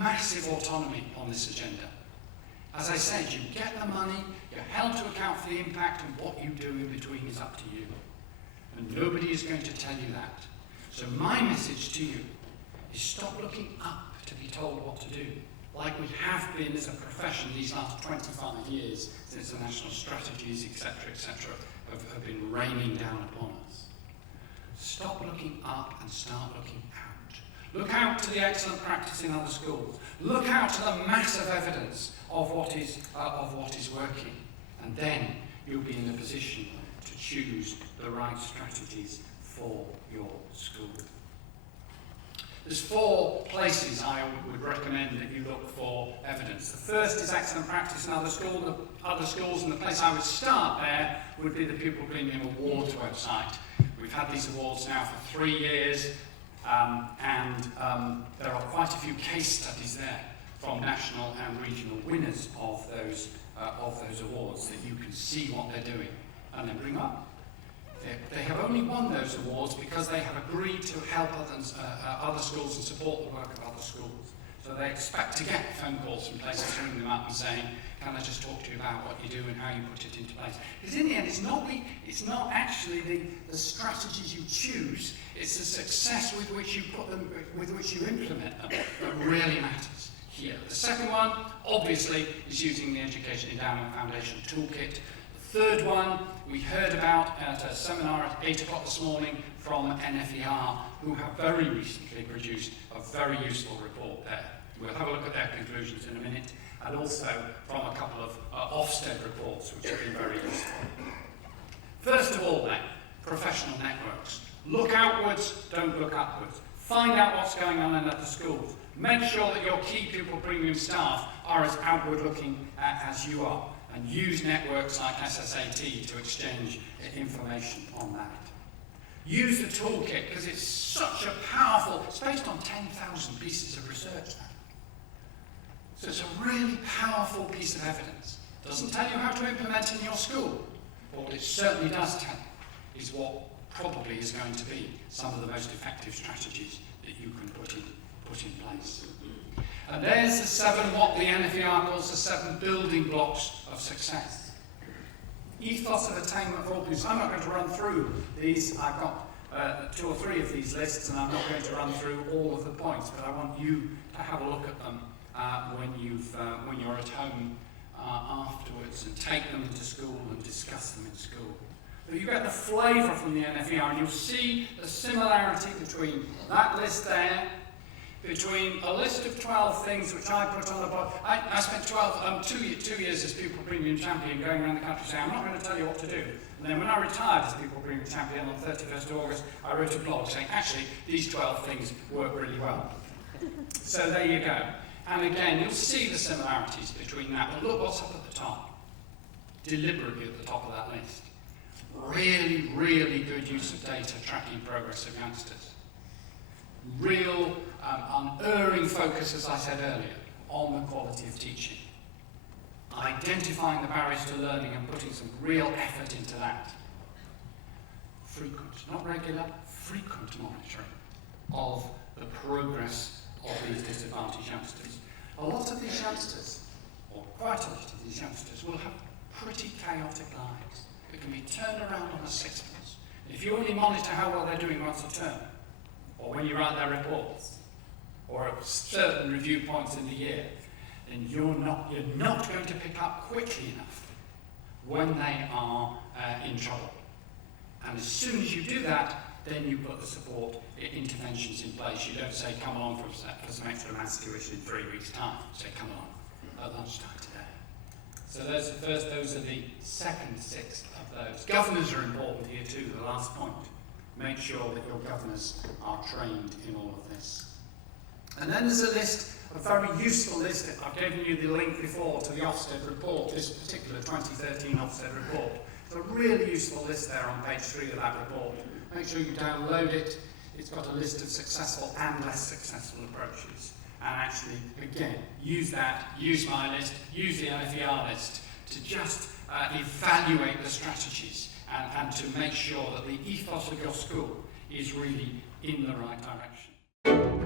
massive autonomy on this agenda. As I said, you get the money, you're held to account for the impact, and what you do in between is up to you. And nobody is going to tell you that. So my message to you is stop looking up to be told what to do, like we have been as a profession these last 25 years since the national strategies, etc., have been raining down upon us. Stop looking up and start looking out. Look out to the excellent practice in other schools. Look out to the massive evidence of what is working. And then you'll be in a position to choose the right strategies for your school. There's 4 places I would recommend that you look for evidence. The first is excellent practice in other schools, and the place I would start there would be the Pupil Premium Awards website. We've had these awards now for 3 years, and there are quite a few case studies there from national and regional winners of those awards that you can see what they're doing and then bring up. They have only won those awards because they have agreed to help other schools and support the work of other schools. So they expect to get phone calls from places ringing them up and saying, can I just talk to you about what you do and how you put it into place? Because in the end, it's not actually the strategies you choose, it's the success with which you put them, with which you implement them that really matters here. The second one, obviously, is using the Education Endowment Foundation Toolkit. The third one we heard about at a seminar at 8 o'clock this morning from NFER, who have very recently produced a very useful report there. We'll have a look at their conclusions in a minute, and also from a couple of Ofsted reports, which have been very useful. First of all then, professional networks. Look outwards, don't look upwards. Find out what's going on in other schools. Make sure that your key Pupil Premium staff are as outward looking as you are, and use networks like SSAT to exchange information on that. Use the toolkit because it's such a powerful, it's based on 10,000 pieces of research now. So it's a really powerful piece of evidence. It doesn't tell you how to implement in your school, but what it certainly does tell you is what probably is going to be some of the most effective strategies that you can put in place. And there's the 7, what the NFER calls the 7 building blocks of success. Ethos of attainment for all pupils. I'm not going to run through these. I've got 2 or 3 of these lists, and I'm not going to run through all of the points, but I want you to have a look at them when you're at home afterwards, and take them into school and discuss them in school. But you get the flavour from the NFER, and you'll see the similarity between that list there, between a list of 12 things which I put on the board. I spent 2 years as Pupil Premium Champion going around the country saying, I'm not going to tell you what to do. And then when I retired as Pupil Premium Champion on 31st of August, I wrote a blog saying, actually, these 12 things work really well. So there you go. And again, you'll see the similarities between that. But look what's up at the top. Deliberately at the top of that list. Really, really good use of data tracking progress of youngsters. Real, unerring focus, as I said earlier, on the quality of teaching. Identifying the barriers to learning and putting some real effort into that. Frequent, not regular, frequent monitoring of the progress of these disadvantaged youngsters. A lot of these youngsters, or quite a lot of these youngsters, will have pretty chaotic lives that can be turned around on a sixpence. If you only monitor how well they're doing once a term, or when you write their reports, or at certain review points in the year, then you're not going to pick up quickly enough when they are in trouble. And as soon as you do that, then you put the support interventions in place. You don't say, come along for some extra maths tuition in 3 weeks' time. Say, come along at lunchtime today. So those are the second 6 of those. Governors are important here too, the last point. Make sure that your governors are trained in all of this. And then there's a list, a very useful list. I've given you the link before to the Ofsted report, this particular 2013 Ofsted report. It's a really useful list there on page 3 of that report. Make sure you download it. It's got a list of successful and less successful approaches. And actually, again, use that, use my list, use the NFER list to just evaluate the strategies and to make sure that the ethos of your school is really in the right direction.